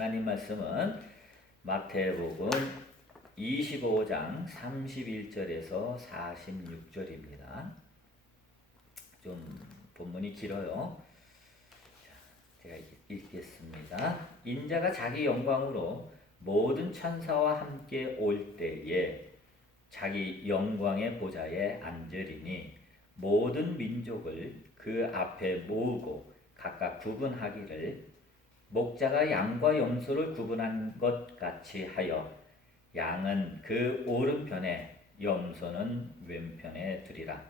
하나님 말씀은 마태복음 25장 31절에서 46절입니다. 좀 본문이 길어요. 제가 읽겠습니다. 인자가 자기 영광으로 모든 천사와 함께 올 때에 자기 영광의 보좌에 앉으리니 모든 민족을 그 앞에 모으고 각각 구분하기를 목자가 양과 염소를 구분한 것 같이 하여 양은 그 오른편에 염소는 왼편에 두리라.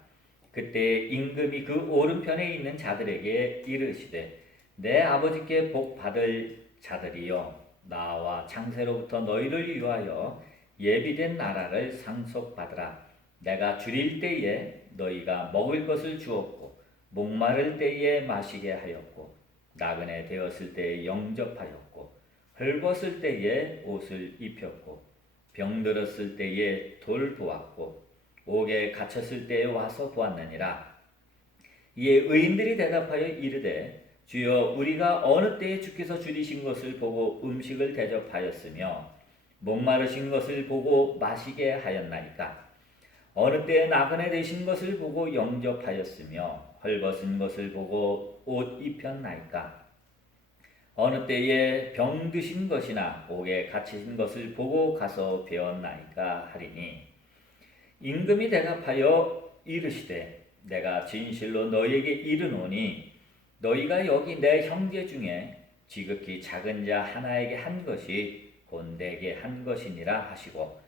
그때 임금이 그 오른편에 있는 자들에게 이르시되 내 아버지께 복 받을 자들이여 나와 창세로부터 너희를 위하여 예비된 나라를 상속받으라. 내가 줄일 때에 너희가 먹을 것을 주었고 목마를 때에 마시게 하였고 나그네 되었을 때에 영접하였고 헐벗을 때에 옷을 입혔고 병들었을 때에 돌보았고 옥에 갇혔을 때에 와서 보았느니라. 이에 의인들이 대답하여 이르되 주여 우리가 어느 때에 주께서 줄이신 것을 보고 음식을 대접하였으며 목마르신 것을 보고 마시게 하였나이까. 어느 때에 나그네 되신 것을 보고 영접하였으며 헐벗은 것을 보고 옷 입혔나이까. 어느 때에 병드신 것이나 옥에 갇히신 것을 보고 가서 배웠나이까 하리니 임금이 대답하여 이르시되 내가 진실로 너희에게 이르노니 너희가 여기 내 형제 중에 지극히 작은 자 하나에게 한 것이 곧 내게 한 것이니라 하시고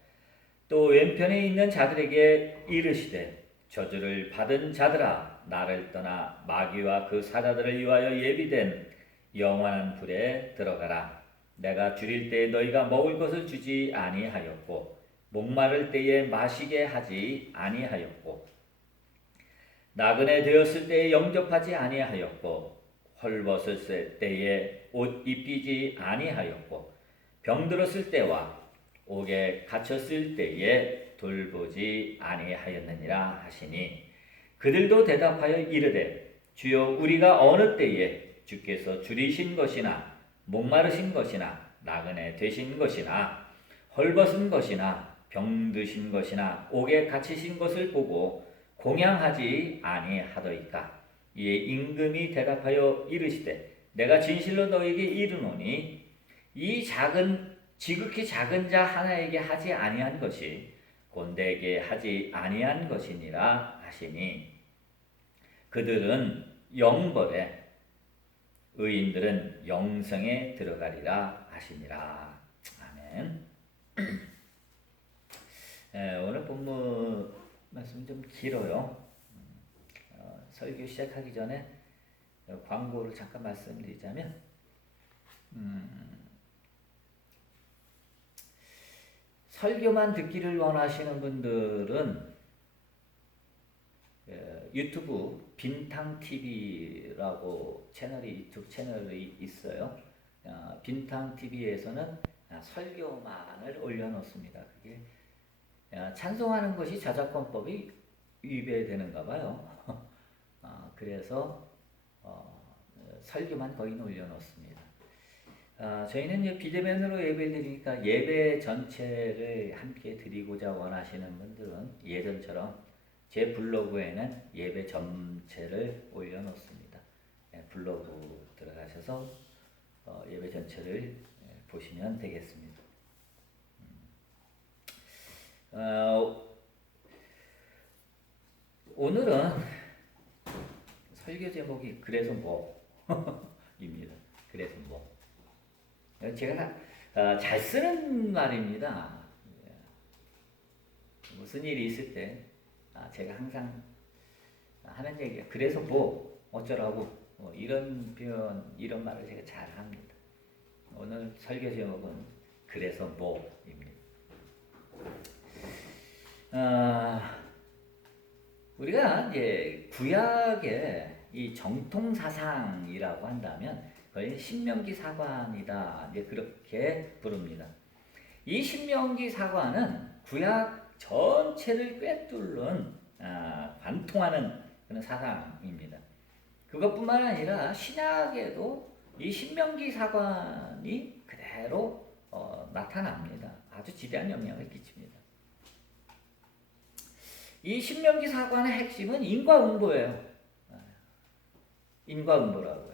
또 왼편에 있는 자들에게 이르시되 저주를 받은 자들아 나를 떠나 마귀와 그 사자들을 위하여 예비된 영원한 불에 들어가라. 내가 줄일 때에 너희가 먹을 것을 주지 아니하였고 목마를 때에 마시게 하지 아니하였고 나그네 되었을 때에 영접하지 아니하였고 헐벗을 때에 옷 입히지 아니하였고 병들었을 때와 옥에 갇혔을 때에 돌보지 아니하였느니라 하시니 그들도 대답하여 이르되 주여 우리가 어느 때에 주께서 줄이신 것이나 목마르신 것이나 나그네 되신 것이나 헐벗은 것이나 병드신 것이나 옥에 갇히신 것을 보고 공양하지 아니하더이까. 이에 임금이 대답하여 이르시되 내가 진실로 너에게 이르노니 이 지극히 작은 자 하나에게 하지 아니한 것이 곧 내게 하지 아니한 것이니라 하시니 그들은 영벌에 의인들은 영생에 들어가리라 하시니라. 아멘. 오늘 본문 말씀 좀 길어요. 설교 시작하기 전에 광고를 잠깐 말씀드리자면 설교만 듣기를 원하시는 분들은 유튜브 빈탕TV라고 유튜브 채널이 있어요. 빈탕TV에서는 설교만을 올려놓습니다. 그게 찬송하는 것이 저작권법이 위배되는가 봐요. 그래서 설교만 거의 올려놓습니다. 저희는 비대면으로 예배를 드리니까 예배 전체를 함께 드리고자 원하시는 분들은 예전처럼 제 블로그에는 예배 전체를 올려놓습니다. 블로그 들어가셔서 예배 전체를 보시면 되겠습니다. 오늘은 설교 제목이 그래서 뭐입니다. 그래서 뭐 제가 잘 쓰는 말입니다. 무슨 일이 있을 때 제가 항상 하는 얘기가 그래서 뭐 어쩌라고 이런 표현 이런 말을 제가 잘 합니다. 오늘 설교 제목은 그래서 뭐입니다. 우리가 이제 구약의 이 정통 사상이라고 한다면 거의 신명기 사관이다 이제 그렇게 부릅니다. 이 신명기 사관은 구약 전체를 꿰뚫는 관통하는 그런 사상입니다. 그것뿐만 아니라 신약에도 이 신명기 사관이 그대로 나타납니다. 아주 지대한 영향을 끼칩니다. 이 신명기 사관의 핵심은 인과응보예요. 인과응보라고요.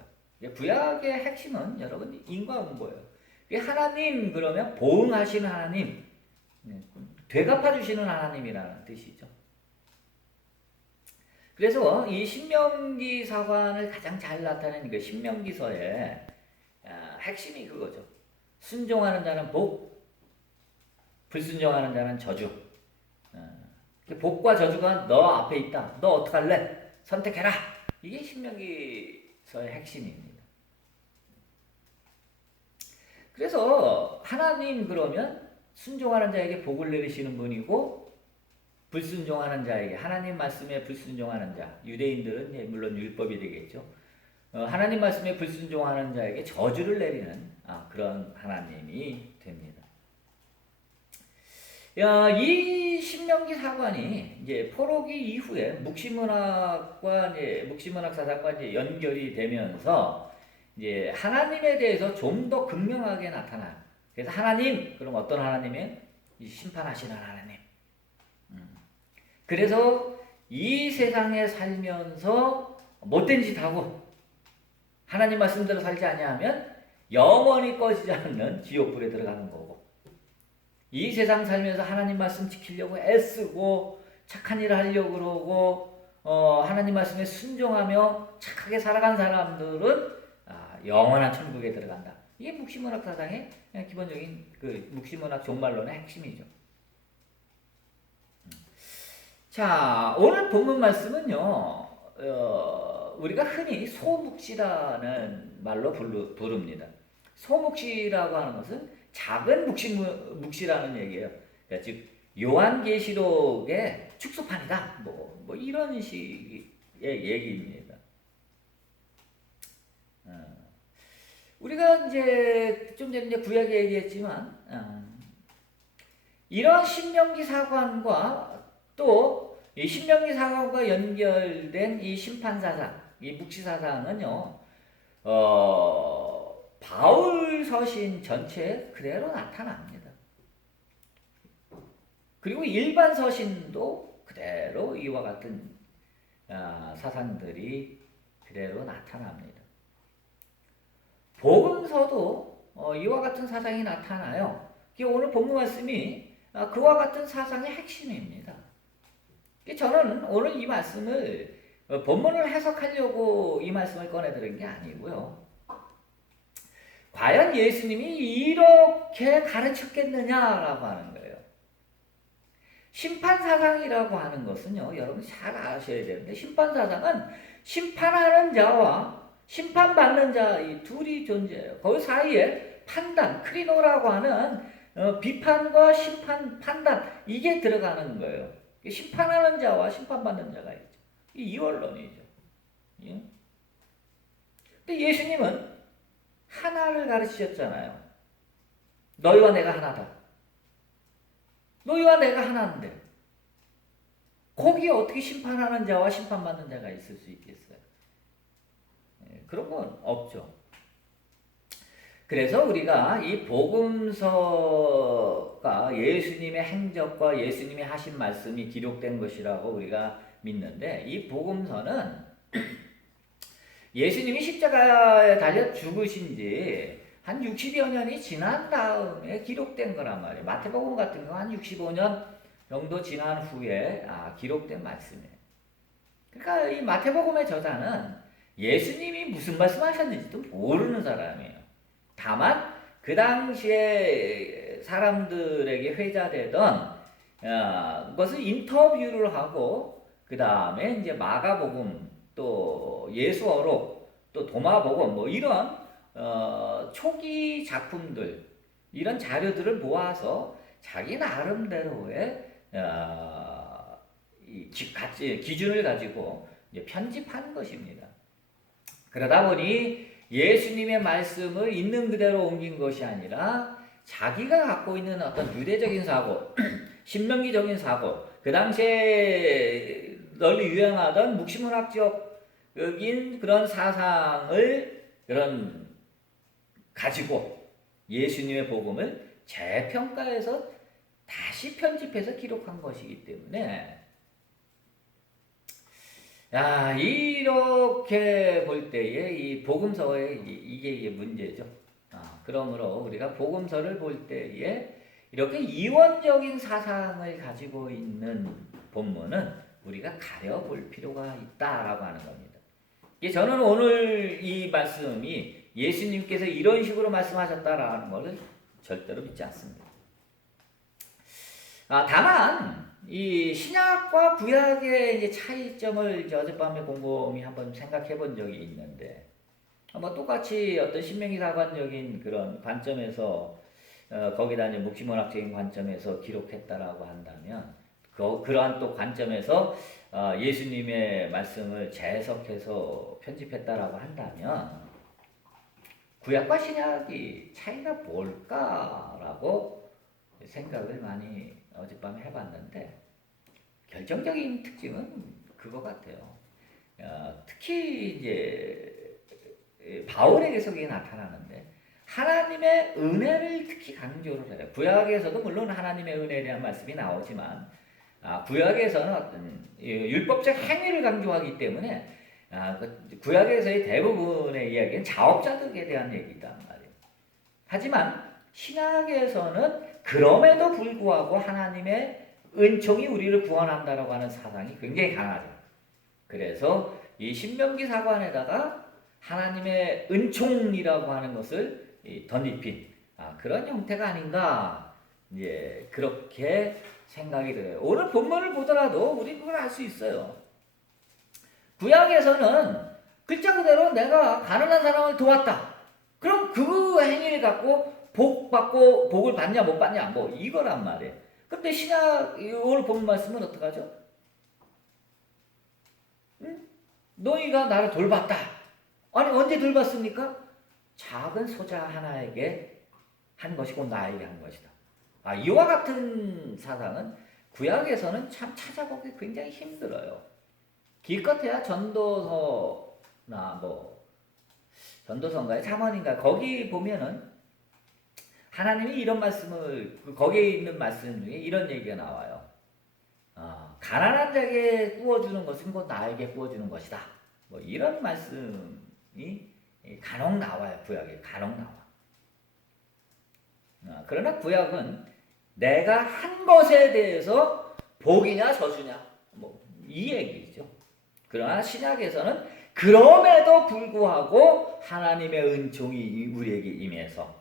구약의 핵심은 여러분 인과응보예요. 하나님 그러면 보응하시는 하나님, 되갚아주시는 하나님이라는 뜻이죠. 그래서 이 신명기 사관을 가장 잘 나타내는 그 신명기서의 핵심이 그거죠. 순종하는 자는 복, 불순종하는 자는 저주. 복과 저주가 너 앞에 있다. 너 어떡할래? 선택해라. 이게 신명기서의 핵심입니다. 그래서 하나님 그러면 순종하는 자에게 복을 내리시는 분이고 불순종하는 자에게 하나님 말씀에 불순종하는 자, 유대인들은 물론 율법이 되겠죠. 하나님 말씀에 불순종하는 자에게 저주를 내리는 그런 하나님이 됩니다. 이 신명기 사관이 이제 포로기 이후에 묵시문학 사상과 이제 연결이 되면서 이제 하나님에 대해서 좀 더 극명하게 나타나요. 그래서 하나님, 그럼 어떤 하나님이에요? 심판하시는 하나님. 그래서 이 세상에 살면서 못된 짓 하고 하나님 말씀대로 살지 아니하면 영원히 꺼지지 않는 지옥불에 들어가는 거고, 이 세상 살면서 하나님 말씀 지키려고 애쓰고 착한 일을 하려고 그러고 하나님 말씀에 순종하며 착하게 살아간 사람들은 영원한 천국에 들어간다. 이게 묵시문학 사상의 기본적인 그 묵시문학 종말론의 핵심이죠. 자, 오늘 본문 말씀은요, 우리가 흔히 소묵시라는 말로 부릅니다. 소묵시라고 하는 것은 작은 묵시라는 얘기예요. 그러니까 즉 요한계시록의 축소판이다. 뭐 이런 식의 얘기입니다. 우리가 이제 좀 전에 구약에 얘기했지만 이런 신명기 사관과 또 이 신명기 사관과 연결된 이 심판 사상, 이 묵시 사상은요, 바울 서신 전체에 그대로 나타납니다. 그리고 일반 서신도 그대로 이와 같은 사상들이 그대로 나타납니다. 복음서도 이와 같은 사상이 나타나요. 오늘 본문 말씀이 그와 같은 사상의 핵심입니다. 저는 오늘 이 말씀을 본문을 해석하려고 이 말씀을 꺼내드린 게 아니고요. 과연 예수님이 이렇게 가르쳤겠느냐라고 하는 거예요. 심판사상이라고 하는 것은요, 여러분 잘 아셔야 되는데, 심판사상은 심판하는 자와 심판받는 자 이 둘이 존재해요. 그 사이에 판단, 크리노라고 하는 비판과 심판, 판단, 이게 들어가는 거예요. 심판하는 자와 심판받는 자가 있죠. 이 이원론이죠. 예? 근데 예수님은 하나를 가르치셨잖아요. 너희와 내가 하나다. 너희와 내가 하나인데 거기에 어떻게 심판하는 자와 심판받는 자가 있을 수 있겠어요? 그런 건 없죠. 그래서 우리가 이 복음서가 예수님의 행적과 예수님이 하신 말씀이 기록된 것이라고 우리가 믿는데, 이 복음서는 예수님이 십자가에 달려 죽으신 지 한 60여 년이 지난 다음에 기록된 거란 말이에요. 마태복음 같은 거 한 65년 정도 지난 후에 기록된 말씀이에요. 그러니까 이 마태복음의 저자는 예수님이 무슨 말씀하셨는지도 모르는 사람이에요. 다만 그 당시에 사람들에게 회자되던 것을 인터뷰를 하고, 그 다음에 이제 마가복음, 또 예수어록, 또 도마복음, 뭐 이런 초기 작품들, 이런 자료들을 모아서 자기 나름대로의 기준을 가지고 이제 편집한 것입니다. 그러다 보니 예수님의 말씀을 있는 그대로 옮긴 것이 아니라 자기가 갖고 있는 어떤 유대적인 사고, 신명기적인 사고, 그 당시에 널리 유행하던 묵시문학적인 그런 사상을, 그런 가지고 예수님의 복음을 재평가해서 다시 편집해서 기록한 것이기 때문에 이렇게 볼 때에 이 복음서의 이게 문제죠. 그러므로 우리가 복음서를 볼 때에 이렇게 이원적인 사상을 가지고 있는 본문은 우리가 가려볼 필요가 있다라고 하는 겁니다. 저는 오늘 이 말씀이 예수님께서 이런 식으로 말씀하셨다라는 것을 절대로 믿지 않습니다. 다만 이 신약과 구약의 이제 차이점을 어젯밤에 곰곰이 한번 생각해 본 적이 있는데, 똑같이 어떤 신명기 사관적인 그런 관점에서 거기다 이제 묵시문학적인 관점에서 기록했다라고 한다면, 그러한 또 관점에서 예수님의 말씀을 재해석해서 편집했다라고 한다면, 구약과 신약이 차이가 뭘까라고 생각을 많이 어젯밤에 해봤는데, 결정적인 특징은 그거 같아요. 특히 이제 바울에게서 그게 나타나는데, 하나님의 은혜를 특히 강조를 해요. 구약에서도 물론 하나님의 은혜에 대한 말씀이 나오지만, 구약에서는 어떤 율법적 행위를 강조하기 때문에 구약에서의 대부분의 이야기는 자업자득에 대한 얘기단 말이에요. 하지만 신약에서는 그럼에도 불구하고 하나님의 은총이 우리를 구원한다라고 하는 사상이 굉장히 강하죠. 그래서 이 신명기 사관에다가 하나님의 은총이라고 하는 것을 덧입힌 그런 형태가 아닌가, 그렇게 생각이 들어요. 오늘 본문을 보더라도 우리 그걸 알 수 있어요. 구약에서는 글자 그대로 내가 가난한 사람을 도왔다. 그럼 그 행위를 갖고 복을 받냐 못 받냐 이거란 말이에요. 근데 신약 오늘 본 말씀은 어떡하죠? 너희가 나를 돌봤다. 아니 언제 돌봤습니까? 작은 소자 하나에게 한 것이 곧 나에게 한 것이다. 이와 같은 사상은 구약에서는 참 찾아보기 굉장히 힘들어요. 기껏해야 전도서나 전도서인가요? 잠언인가 거기 보면은 하나님이 이런 말씀을, 거기에 있는 말씀 중에 이런 얘기가 나와요. 가난한 자에게 구워주는 것은 곧 나에게 구워주는 것이다. 이런 말씀이 간혹 나와요. 구약에 간혹 나와. 그러나 구약은 내가 한 것에 대해서 복이냐 저주냐 이 얘기죠. 그러나 신약에서는 그럼에도 불구하고 하나님의 은총이 우리에게 임해서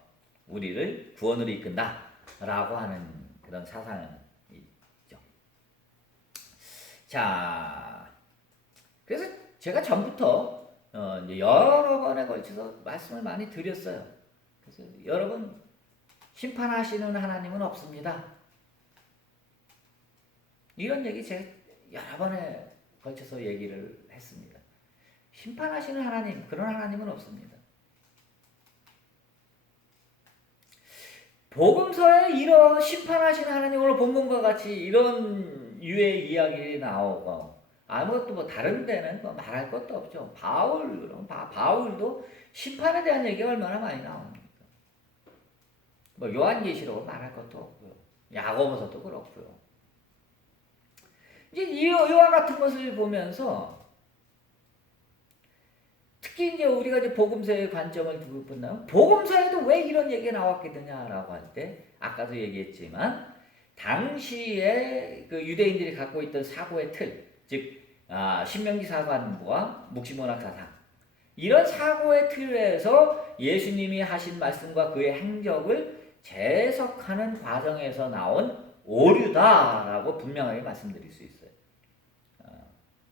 우리를 구원으로 이끈다라고 하는 그런 사상이 있죠. 자, 그래서 제가 전부터 여러 번에 걸쳐서 말씀을 많이 드렸어요. 그래서 여러분, 심판하시는 하나님은 없습니다. 이런 얘기 제가 여러 번에 걸쳐서 얘기를 했습니다. 심판하시는 하나님, 그런 하나님은 없습니다. 복음서에 이런 심판하시는 하나님, 오늘 본문과 같이 이런 유의 이야기 나오고, 아무것도 다른 데는 말할 것도 없죠. 바울도 심판에 대한 얘기가 얼마나 많이 나옵니까? 요한계시록은 말할 것도 없고요. 야고보서도 그렇고요. 이제 이와 같은 것을 보면서 특히 이제 우리가 이제 복음서의 관점을 두고 본다면 복음서에도 왜 이런 얘기가 나왔겠느냐라고 할 때 아까도 얘기했지만 당시에 그 유대인들이 갖고 있던 사고의 틀, 즉 신명기 사관과 묵시문학 사상, 이런 사고의 틀에서 예수님이 하신 말씀과 그의 행적을 재해석하는 과정에서 나온 오류다라고 분명하게 말씀드릴 수 있어요.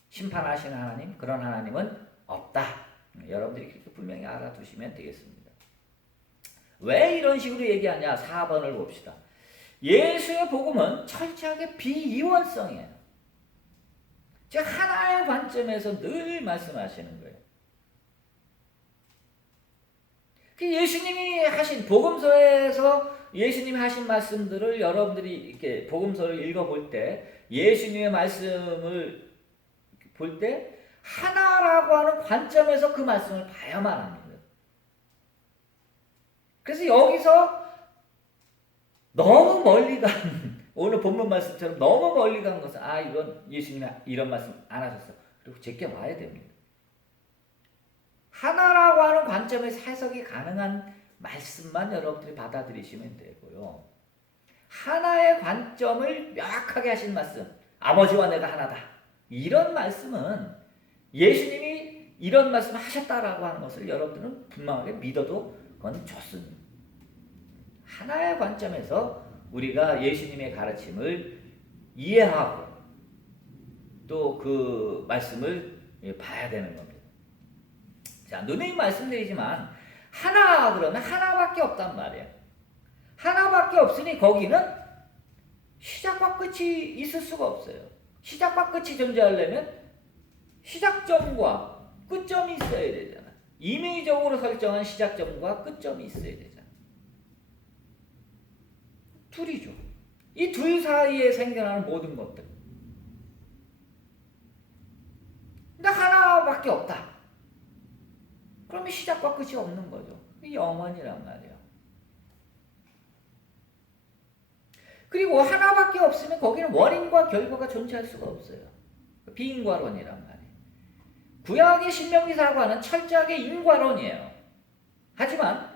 심판하시는 하나님, 그런 하나님은 없다. 여러분들이 그렇게 분명히 알아두시면 되겠습니다. 왜 이런 식으로 얘기하냐? 4번을 봅시다. 예수의 복음은 철저하게 비이원성이에요. 즉 하나의 관점에서 늘 말씀하시는 거예요. 예수님이 하신 복음서에서 예수님이 하신 말씀들을 여러분들이 이렇게 복음서를 읽어볼 때 예수님의 말씀을 볼 때 하나라고 하는 관점에서 그 말씀을 봐야만 합니다. 그래서 여기서 너무 멀리 간 오늘 본문 말씀처럼 너무 멀리 간 것은 이건 예수님이 이런 말씀 안 하셨어. 그리고 제게 와야 됩니다. 하나라고 하는 관점에서 해석이 가능한 말씀만 여러분들이 받아들이시면 되고요. 하나의 관점을 명확하게 하신 말씀, 아버지와 내가 하나다. 이런 말씀은 예수님이 이런 말씀을 하셨다라고 하는 것을 여러분들은 분명하게 믿어도 그건 좋습니다. 하나의 관점에서 우리가 예수님의 가르침을 이해하고 또 그 말씀을 봐야 되는 겁니다. 자, 누누이 말씀드리지만 하나 그러면 하나밖에 없단 말이에요. 하나밖에 없으니 거기는 시작과 끝이 있을 수가 없어요. 시작과 끝이 존재하려면 시작점과 끝점이 있어야 되잖아. 임의적으로 설정한 시작점과 끝점이 있어야 되잖아. 둘이죠. 이 둘 사이에 생겨나는 모든 것들. 근데 하나밖에 없다. 그러면 시작과 끝이 없는 거죠. 영원이란 말이에요. 그리고 하나밖에 없으면 거기는 원인과 결과가 존재할 수가 없어요. 비인과론이란 말이에요. 구약의 신명기사과는 철저하게 인과론이에요. 하지만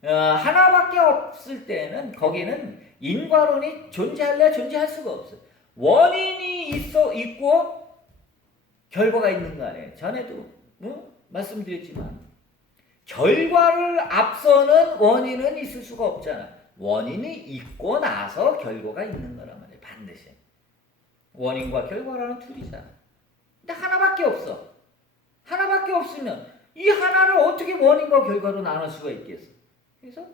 하나밖에 없을 때는 거기는 인과론이 존재할래 존재할 수가 없어요. 원인이 있고 결과가 있는 거 아니에요. 전에도 말씀드렸지만 결과를 앞서는 원인은 있을 수가 없잖아. 원인이 있고 나서 결과가 있는 거란 말이에요. 반드시. 원인과 결과라는 둘이잖아. 근데 하나밖에 없어. 하나밖에 없으면 이 하나를 어떻게 원인과 결과로 나눌 수가 있겠어? 그래서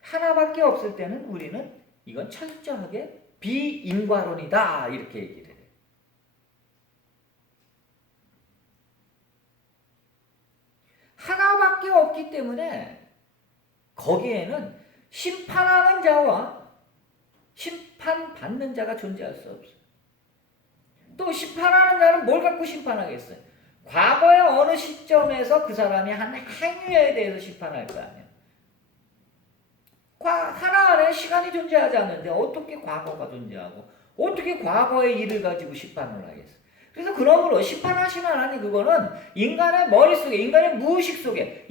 하나밖에 없을 때는 우리는 이건 철저하게 비인과론이다 이렇게 얘기를 해요. 하나밖에 없기 때문에 거기에는 심판하는 자와 심판받는 자가 존재할 수 없어요. 또 심판하는 자는 뭘 갖고 심판하겠어요? 과거의 어느 시점에서 그 사람이 한 행위에 대해서 심판할 거 아니에요. 하나 안에 시간이 존재하지 않는데 어떻게 과거가 존재하고 어떻게 과거의 일을 가지고 심판을 하겠어요? 그래서 그러므로 심판하시는 하나님 그거는 인간의 머릿속에 인간의 무의식 속에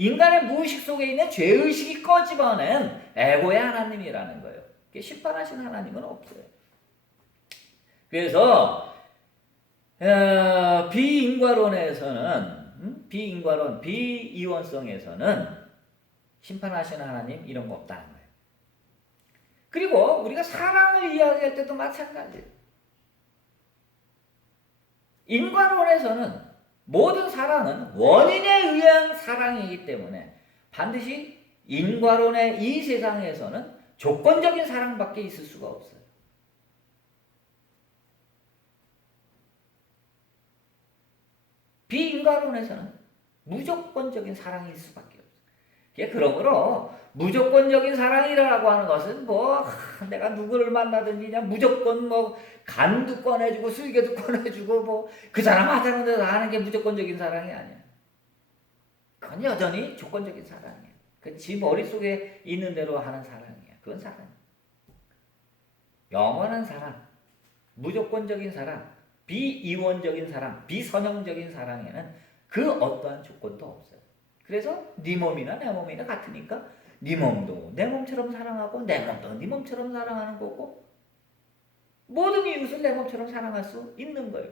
있는 죄의식이 꺼집어낸 에고의 하나님이라는 거예요. 심판하시는 하나님은 없어요. 그래서 비이원성에서는 심판하시는 하나님 이런 거 없다는 거예요. 그리고 우리가 사랑을 이야기할 때도 마찬가지예요. 인간론에서는 모든 사랑은 원인에 의한 사랑이기 때문에 반드시 인과론의 이 세상에서는 조건적인 사랑밖에 있을 수가 없어요. 비인과론에서는 무조건적인 사랑일 수밖에 없어요. 그러므로 무조건적인 사랑이라고 하는 것은 내가 누구를 만나든지 그냥 무조건 간도 꺼내주고 술개도 꺼내주고 그 사람 하자는 대로 다 하는 게 무조건적인 사랑이 아니야. 그건 여전히 조건적인 사랑이야. 그건 지 머릿속에 있는 대로 하는 사랑이야. 그건 사랑. 영원한 사랑, 무조건적인 사랑, 비이원적인 사랑, 비선형적인 사랑에는 그 어떠한 조건도 없어요. 그래서 네 몸이나 내 몸이나 같으니까 네 몸도 내 몸처럼 사랑하고 내 몸도 네 몸처럼 사랑하는 거고 모든 이웃을 내 몸처럼 사랑할 수 있는 거예요.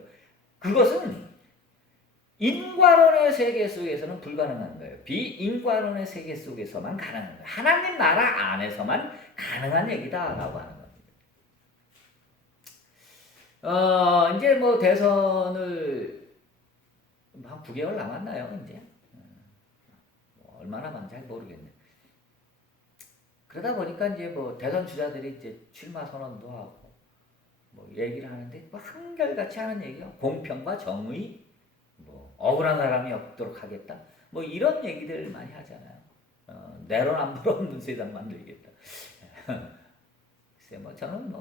그것은 인과론의 세계 속에서는 불가능한 거예요. 비인과론의 세계 속에서만 가능한 거예요. 하나님 나라 안에서만 가능한 얘기다라고 하는 겁니다. 이제 대선을 한 9개월 남았나요? 이제 얼마나 남았는지 잘 모르겠네. 그러다 보니까 이제 대선 주자들이 이제 출마 선언도 하고 얘기를 하는데 한결같이 하는 얘기가 공평과 정의, 억울한 사람이 없도록 하겠다. 이런 얘기들 많이 하잖아요. 내로남불 없는 세상 만들겠다. 글쎄 저는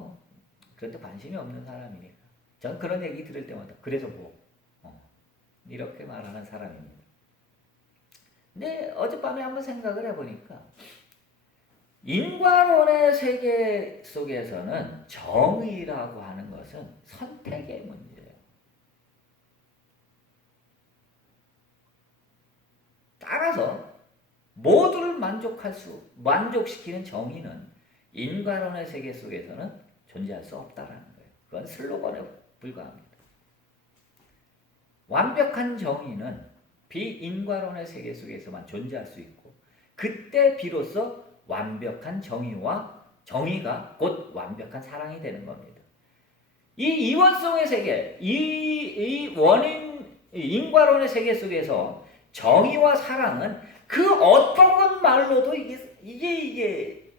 그런데 관심이 없는 사람이니까. 전 그런 얘기 들을 때마다 그래서 이렇게 말하는 사람입니다. 근데 어젯밤에 한번 생각을 해보니까 인과론의 세계 속에서는 정의라고 하는 것은 선택의 문제예요. 따라서 모두를 만족시키는 정의는 인과론의 세계 속에서는 존재할 수 없다라는 거예요. 그건 슬로건에 불과합니다. 완벽한 정의는 비인과론의 세계 속에서만 존재할 수 있고, 그때 비로소 완벽한 정의가 곧 완벽한 사랑이 되는 겁니다. 이 이원성의 세계, 이 인과론의 세계 속에서 정의와 사랑은 그 어떤 말로도 이게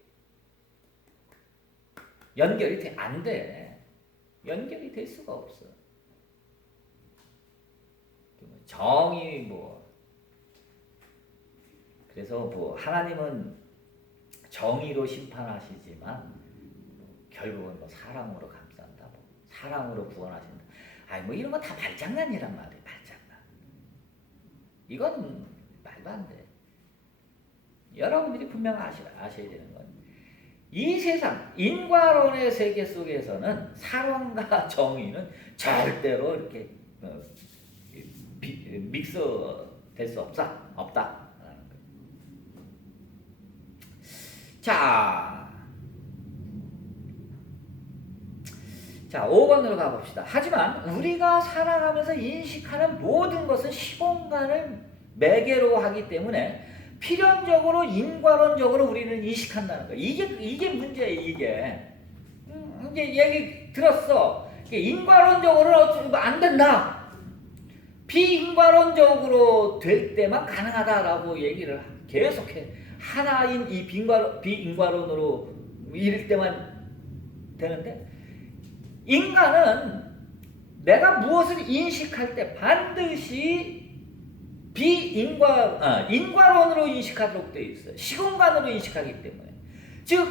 연결이 안 돼. 연결이 될 수가 없어. 정의 그래서 하나님은 정의로 심판하시지만 결국은 사랑으로 감싼다. 사랑으로 구원하신다. 이런 거 다 말장난이란 말이에요. 말장난. 이건 말도 안 돼. 여러분들이 분명 아셔야 되는 건, 이 세상 인과론의 세계 속에서는 사랑과 정의는 절대로 이렇게 믹스될 수 없다. 자, 5번으로 가봅시다. 하지만 우리가 살아가면서 인식하는 모든 것은 시공간을 매개로 하기 때문에 필연적으로 인과론적으로 우리는 인식한다는 거예요. 이게 문제예요. 이제 얘기 들었어. 인과론적으로는 안 된다. 비인과론적으로 될 때만 가능하다라고 얘기를 계속해. 하나인 이 비인과론으로 이럴 때만 되는데, 인간은 내가 무엇을 인식할 때 반드시 인과론으로 인식하도록 되어 있어요. 시공간으로 인식하기 때문에. 즉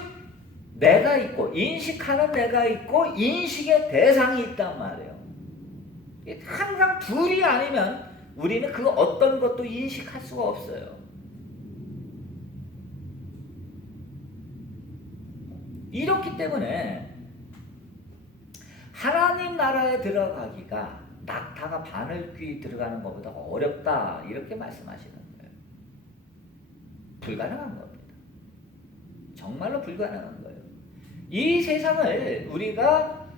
내가 있고 인식하는 내가 있고 인식의 대상이 있단 말이에요. 항상 둘이 아니면 우리는 그 어떤 것도 인식할 수가 없어요. 이렇기 때문에 하나님 나라에 들어가기가 낙타가 바늘귀 들어가는 것보다 어렵다, 이렇게 말씀하시는 거예요. 불가능한 겁니다. 정말로 불가능한 거예요. 이 세상을 우리가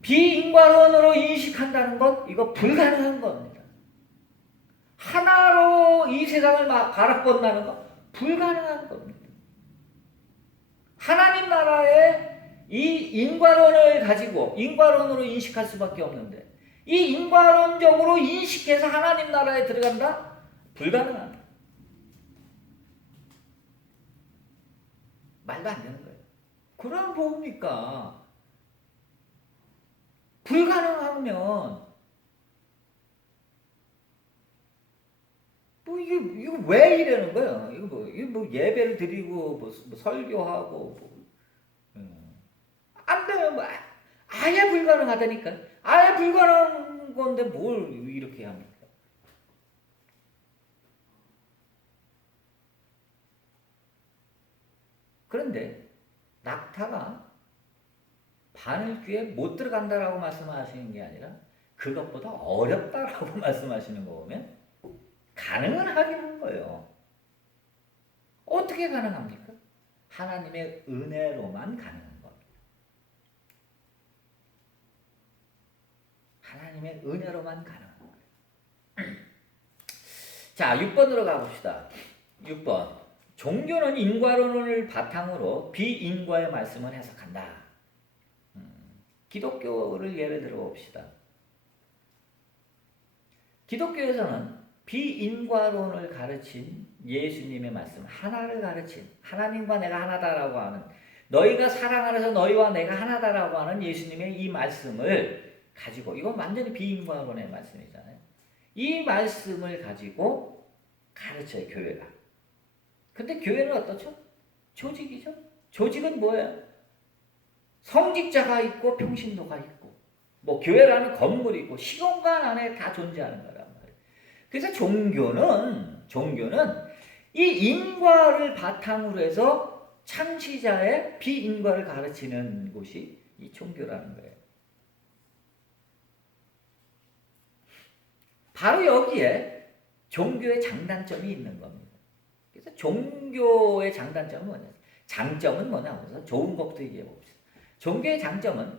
비인과론으로 인식한다는 것, 이거 불가능한 겁니다. 하나로 이 세상을 바라본다는 것, 불가능한 겁니다. 하나님 나라에 이 인과론을 가지고 인과론으로 인식할 수밖에 없는데, 이 인과론적으로 인식해서 하나님 나라에 들어간다? 불가능합니다. 말도 안 되는 거예요. 그럼 뭡니까? 불가능하면 이거 왜 이러는 거예요? 이거 예배를 드리고 설교하고 안 돼요. 아예 불가능하다니까. 아예 불가능한 건데 뭘 이렇게 합니까? 그런데 낙타가 바늘귀에 못 들어간다라고 말씀하시는 게 아니라 그것보다 어렵다라고 말씀하시는 거 보면 가능은 하긴 한 거예요. 어떻게 가능합니까? 하나님의 은혜로만 가능한 겁니다. 하나님의 은혜로만 가능한 거예요. 자, 6번으로 가봅시다. 6번. 종교는 인과론을 바탕으로 비인과의 말씀을 해석한다. 기독교를 예를 들어 봅시다. 기독교에서는 비인과론을 가르친 예수님의 말씀, 하나를 가르친, 하나님과 내가 하나다라고 하는, 너희가 사랑 안에서 너희와 내가 하나다라고 하는 예수님의 이 말씀을 가지고, 이건 완전히 비인과론의 말씀이잖아요. 이 말씀을 가지고 가르쳐요, 교회가. 근데 교회는 어떻죠? 조직이죠. 조직은 뭐예요? 성직자가 있고 평신도가 있고, 교회라는 건물이 있고 시공간 안에 다 존재하는 거란 말이에요. 그래서 종교는 이 인과를 바탕으로 해서 창시자의 비인과를 가르치는 곳이 이 종교라는 거예요. 바로 여기에 종교의 장단점이 있는 겁니다. 그래서 종교의 장단점은 뭐냐? 장점은 뭐냐? 그래서 좋은 것부터 얘기해 봅시다. 종교의 장점은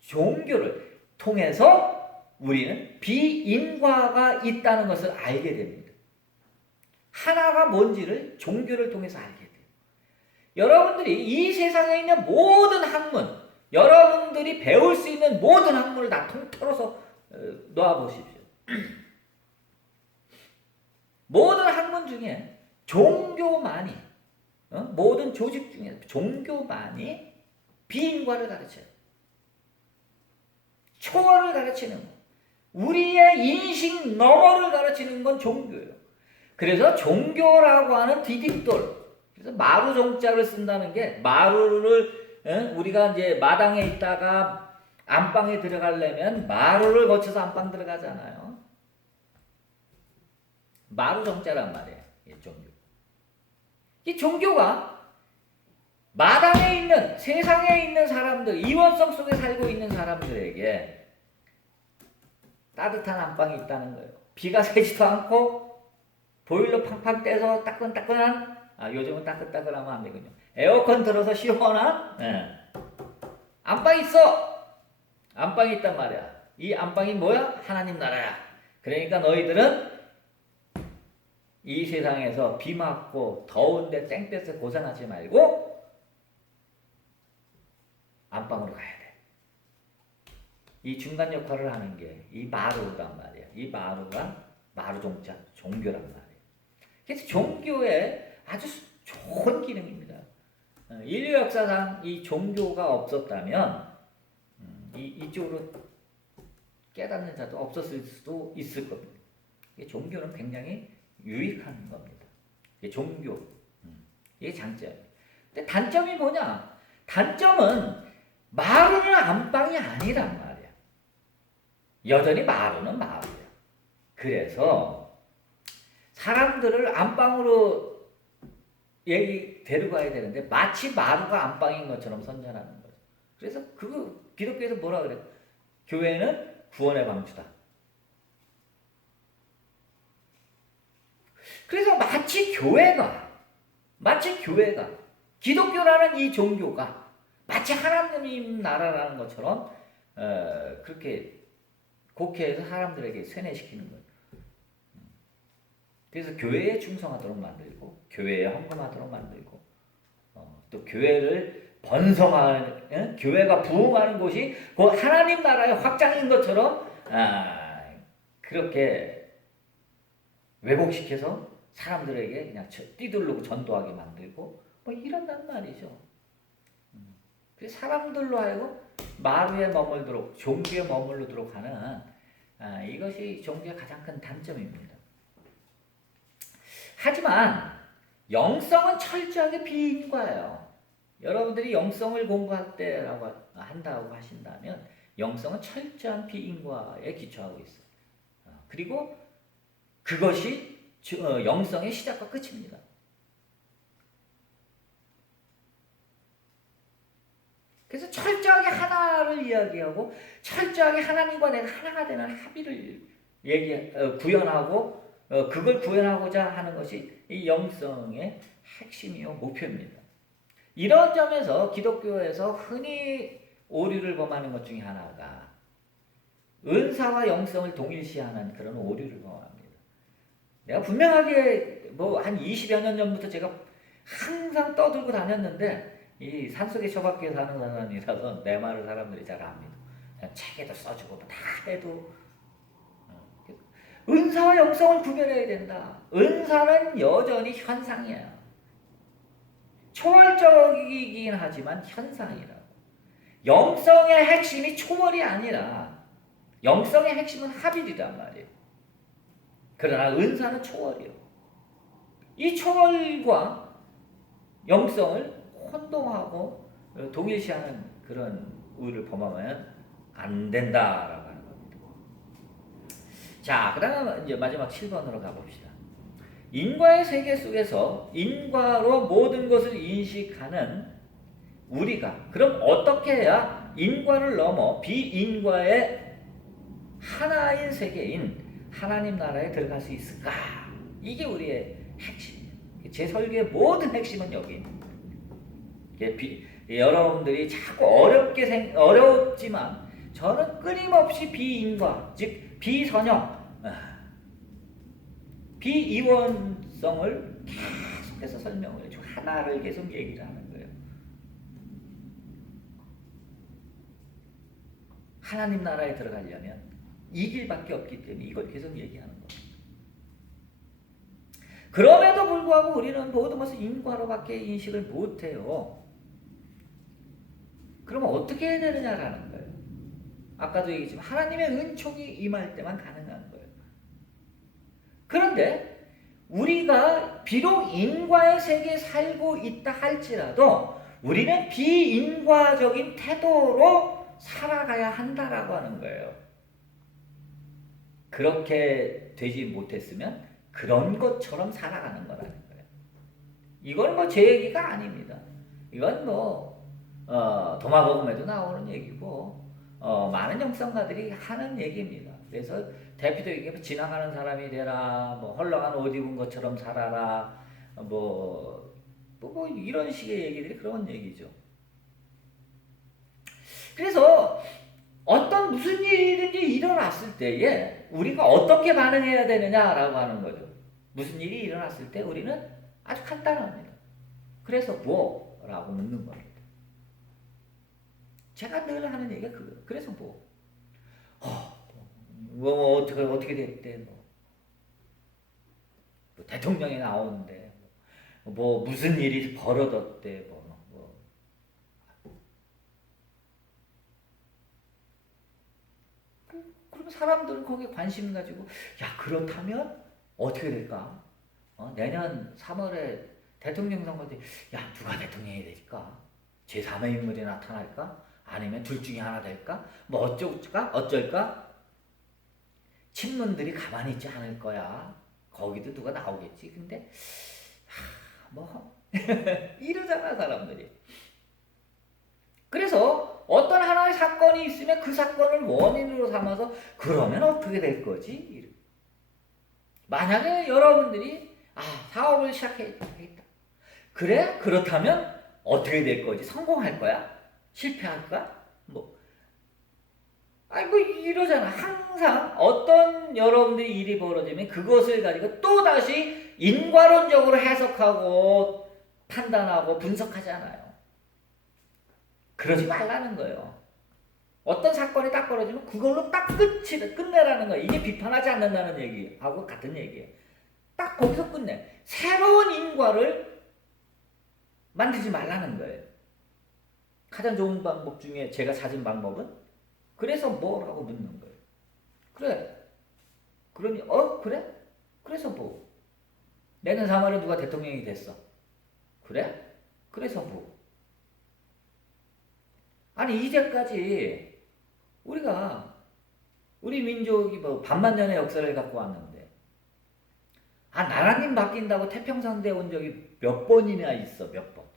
종교를 통해서 우리는 비인과가 있다는 것을 알게 됩니다. 하나가 뭔지를 종교를 통해서 알게 돼요. 여러분들이 이 세상에 있는 모든 학문, 여러분들이 배울 수 있는 모든 학문을 다 통틀어서 놓아보십시오. 모든 학문 중에 종교만이, 모든 조직 중에 종교만이 비인과를 가르쳐요. 초월을 가르치는 거. 우리의 인식 너머를 가르치는 건 종교예요. 그래서 종교라고 하는 디딤돌, 그래서 마루종자를 쓴다는 게 마루를 우리가 이제 마당에 있다가 안방에 들어가려면 마루를 거쳐서 안방 들어가잖아요. 마루종자란 말이에요. 종교. 이 종교가 마당에 있는 세상에 있는 사람들, 이원성 속에 살고 있는 사람들에게 따뜻한 안방이 있다는 거예요. 비가 새지도 않고 보일러 팡팡 떼서 따끈따끈한, 요즘은 따끈따끈하면 안 되군요. 에어컨 틀어서 시원한 안방이 있어. 안방이 있단 말이야. 이 안방이 뭐야? 하나님 나라야. 그러니까 너희들은 이 세상에서 비 맞고 더운데 땡볕에 고생하지 말고 안방으로 가야 돼. 이 중간 역할을 하는 게 이 마루란 말이야. 이 마루가 마루종자, 종교란 말이야. 그래서 종교의 아주 좋은 기능입니다. 인류 역사상 이 종교가 없었다면 이쪽으로 깨닫는 자도 없었을 수도 있을 겁니다. 종교는 굉장히 유익한 겁니다. 종교, 이게 장점이에요. 근데 단점이 뭐냐? 단점은 마루는 안방이 아니란 말이야. 여전히 마루는 마루야. 그래서 사람들을 안방으로 데려가야 되는데 마치 마루가 안방인 것처럼 선전하는 거죠. 그래서 기독교에서 뭐라 그래요? 교회는 구원의 방주다. 그래서 마치 교회가 기독교라는 이 종교가 마치 하나님 나라라는 것처럼 그렇게 곡해해서 사람들에게 세뇌시키는 거예요. 그래서 교회에 충성하도록 만들고 교회에 헌금하도록 만들고 또 교회를 번성하는 교회가 부흥하는 곳이 그 하나님 나라의 확장인 것처럼 그렇게 왜곡시켜서 사람들에게 그냥 뛰들르고 전도하게 만들고 뭐 이런단 말이죠. 그래서 사람들로 하여금 마루에 머물도록 종교에 머물도록 하는 이것이 종교의 가장 큰 단점입니다. 하지만 영성은 철저하게 비인과예요. 여러분들이 영성을 공부할 때라고 한다고 하신다면 영성은 철저한 비인과에 기초하고 있어요. 그리고 그것이 영성의 시작과 끝입니다. 그래서 철저하게 하나를 이야기하고 철저하게 하나님과 내가 하나가 되는 합의를 구현하고 그걸 구현하고자 하는 것이 이 영성의 핵심이요 목표입니다. 이런 점에서 기독교에서 흔히 오류를 범하는 것 중에 하나가 은사와 영성을 동일시하는 그런 오류를 범합니다. 내가 분명하게 뭐 한 20여 년 전부터 제가 항상 떠들고 다녔는데 이 산속에 처박혀 사는 사람이라서 내 말을 사람들이 잘 압니다. 그냥 책에도 써주고 다 해도 은사와 영성을 구별해야 된다. 은사는 여전히 현상이에요. 초월적이긴 하지만 현상이라고. 영성의 핵심이 초월이 아니라 영성의 핵심은 합일이란 말이에요. 그러나 은사는 초월이요. 이 초월과 영성을 혼동하고 동일시하는 그런 우를 범하면 안 된다라고 하는 겁니다. 자, 그다음 이제 마지막 7번으로 가봅시다. 인과의 세계 속에서 인과로 모든 것을 인식하는 우리가 그럼 어떻게 해야 인과를 넘어 비인과의 하나인 세계인 하나님 나라에 들어갈 수 있을까? 이게 우리의 핵심이에요. 제 설계의 모든 핵심은 여기 있는 거예요. 여러분들이 자꾸 어렵지만 저는 끊임없이 비인과 즉 비선형 비이원성을 계속해서 설명을 해주고 하나를 계속 얘기를 하는 거예요. 하나님 나라에 들어가려면 이 길밖에 없기 때문에 이걸 계속 얘기하는 거예요. 그럼에도 불구하고 우리는 모든 것을 인과로밖에 인식을 못해요. 그러면 어떻게 해야 되느냐라는 거예요. 아까도 얘기했지만 하나님의 은총이 임할 때만 가능한 거예요. 그런데 우리가 비록 인과의 세계에 살고 있다 할지라도 우리는 비인과적인 태도로 살아가야 한다라고 하는 거예요. 그렇게 되지 못했으면 그런 것처럼 살아가는 거라는 거예요. 이건 뭐 제 얘기가 아닙니다. 이건 도마복음에도 나오는 얘기고 많은 영성가들이 하는 얘기입니다. 그래서 대표도 얘기하면 지나가는 사람이 되라, 헐렁한 옷 입은 것처럼 살아라, 이런 식의 얘기들이 그런 얘기죠. 그래서 무슨 일이든지 일어났을 때에 우리가 어떻게 반응해야 되느냐라고 하는 거죠. 무슨 일이 일어났을 때 우리는 아주 간단합니다. 그래서 뭐라고 묻는 겁니다. 제가 늘 하는 얘기가 그거예요. 그래서 어떻게 됐대, 대통령이 나오는데, 무슨 일이 벌어졌대, 그럼 사람들은 거기에 관심 가지고, 야, 그렇다면 어떻게 될까? 내년 3월에 대통령 선거 때, 야, 누가 대통령이 될까? 제3의 인물이 나타날까? 아니면 둘 중에 하나 될까? 어쩔까? 친문들이 가만히 있지 않을 거야. 거기도 누가 나오겠지. 근데 이러잖아 사람들이. 그래서 어떤 하나의 사건이 있으면 그 사건을 원인으로 삼아서 그러면 어떻게 될 거지? 만약에 여러분들이 사업을 시작했다. 그래? 그렇다면 어떻게 될 거지? 성공할 거야? 실패할까? 이러잖아. 항상 어떤 여러분들이 일이 벌어지면 그것을 가지고 또다시 인과론적으로 해석하고 판단하고 분석하잖아요. 그러지 말라는 거예요. 어떤 사건이 딱 벌어지면 그걸로 딱 끝내라는 거예요. 이게 비판하지 않는다는 얘기하고 같은 얘기예요. 딱 거기서 끝내. 새로운 인과를 만들지 말라는 거예요. 가장 좋은 방법 중에 제가 찾은 방법은 그래서 뭐라고 묻는 거예요. 그래. 그러니 그래? 그래서 내년 3월에 누가 대통령이 됐어. 그래? 그래서 아니 이제까지 우리 민족이 반만년의 역사를 갖고 왔는데 나라님 바뀐다고 태평성대 온 적이 몇 번이나 있어. 몇 번.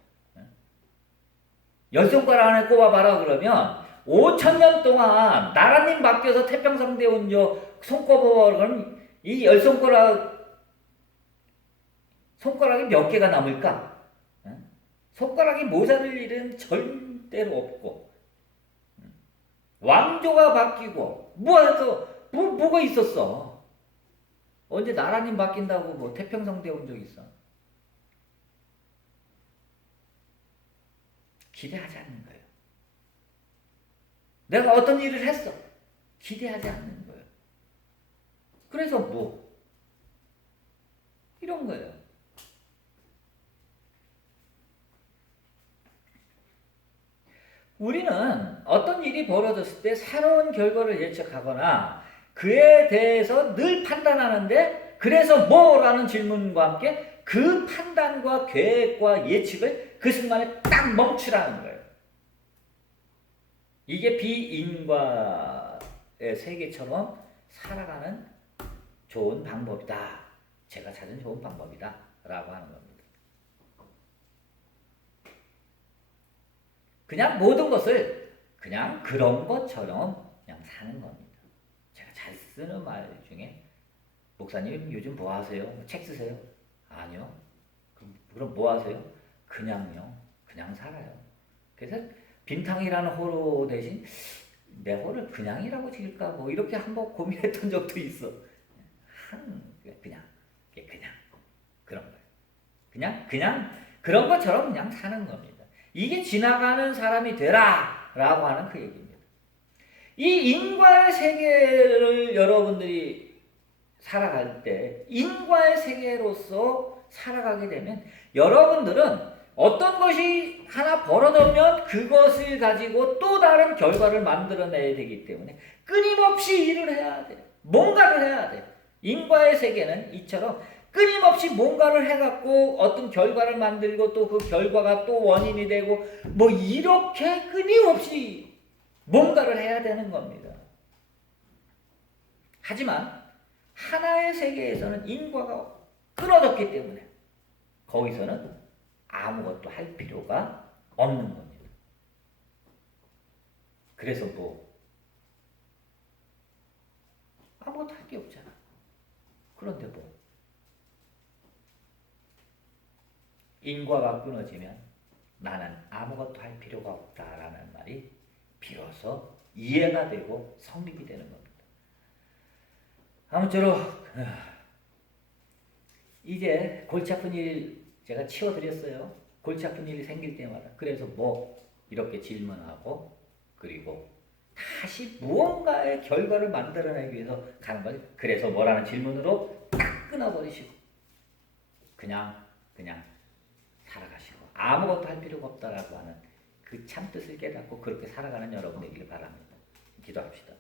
열 손가락 안에 꼽아봐라 그러면 5,000년 동안 나라님 바뀌어서 태평성대 온 적 손꼽아봐 그러면 이 열 손가락이 몇 개가 남을까? 손가락이 모자랄 일은 절대로 없고 왕조가 바뀌고 뭐가 있었어? 언제 나라님 바뀐다고 태평성대 온 적 있어? 기대하지 않는 거예요. 내가 어떤 일을 했어. 기대하지 않는 거예요. 그래서 이런 거예요. 우리는 어떤 일이 벌어졌을 때 새로운 결과를 예측하거나 그에 대해서 늘 판단하는데 그래서 뭐라는 질문과 함께 그 판단과 계획과 예측을 그 순간에 딱 멈추라는 거예요. 이게 비인과의 세계처럼 살아가는 좋은 방법이다. 제가 찾은 좋은 방법이다 라고 하는 겁니다. 그냥 모든 것을 그냥 그런 것처럼 그냥 사는 겁니다. 제가 잘 쓰는 말 중에 목사님 요즘 뭐 하세요? 책 쓰세요? 아니요. 그럼 뭐 하세요? 그냥요. 그냥 살아요. 그래서 빈탕이라는 호로 대신 내 호를 그냥이라고 지을까 뭐 이렇게 한번 고민했던 적도 있어. 그냥 그런 거예요. 그냥 그런 것처럼 그냥 사는 겁니다. 이게 지나가는 사람이 되라라고 하는 그 얘기입니다. 이 인과의 세계를 여러분들이 살아갈 때 인과의 세계로서 살아가게 되면 여러분들은 어떤 것이 하나 벌어지면 그것을 가지고 또 다른 결과를 만들어내야 되기 때문에 끊임없이 일을 해야 돼. 뭔가를 해야 돼. 인과의 세계는 이처럼 끊임없이 뭔가를 해갖고 어떤 결과를 만들고 또 그 결과가 또 원인이 되고 뭐 이렇게 끊임없이 뭔가를 해야 되는 겁니다. 하지만 하나의 세계에서는 인과가 끊어졌기 때문에 거기서는 아무것도 할 필요가 없는 겁니다. 그래서 뭐 아무것도 할 게 없잖아. 그런데 뭐 인과가 끊어지면 나는 아무것도 할 필요가 없다라는 말이 비로소 이해가 되고 성립이 되는 겁니다. 아무쪼록 이제 골치 아픈 일 제가 치워드렸어요. 골치 아픈 일이 생길 때마다. 그래서 뭐 이렇게 질문하고 그리고 다시 무언가의 결과를 만들어내기 위해서 가는 거지. 그래서 뭐라는 질문으로 딱 끊어버리시고 그냥 살아가시고 아무것도 할 필요가 없다라고 하는 그 참뜻을 깨닫고 그렇게 살아가는 여러분 되기를 바랍니다. 기도합시다.